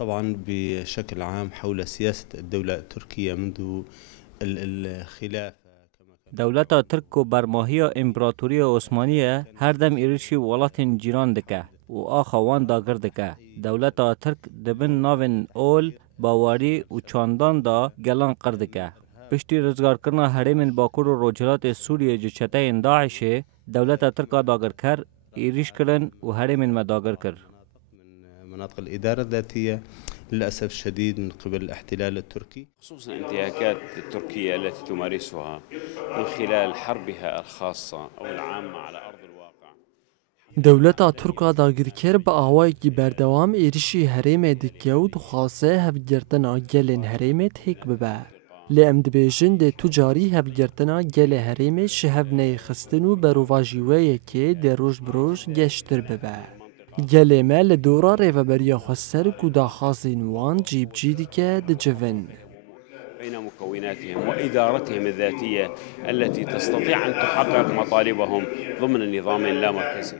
طبعا بشكل عام حول سياسة الدولة التركية منذ الخلافة كما كان. دولتا ترک بر ماهی امپراتوری عثمانیه هر دم ایرشی ولات جیران دکه و آخوان داگر دکه. دولتا ترک دبن ناون اول باواری و چاندان دا گلان قردکه. پشتی رزگار کرنا حریم باکور و روجرات سوریه جچته داعشه دولتا ترکا داگر کر ایریش کرن و حریم مداگر کر. من مناطق الإدارة الذاتية للأسف الشديد من قبل الاحتلال التركي، خصوصا الانتهاكات التركية التي تمارسها من خلال حربها الخاصة أو العامة على أرض الواقع. دولتا ترکا داگیرکر به آوای کی بردوام ایریشی حریم دکه و دخواسته هفگرتنا گلین حریم تک ببه. لام دبیجن ده تجاری هفگرتنا گل حریم شهب نیخستن و برواجیوه که در روش بروش گشتر ببه. گل مال دورا ریوبریا خسر کدا خاصین وان جیب جیدی که دجون. بين مكوناتهم وإدارتهم الذاتية التي تستطيع أن تحقق مطالبهم ضمن نظام لا مركزي.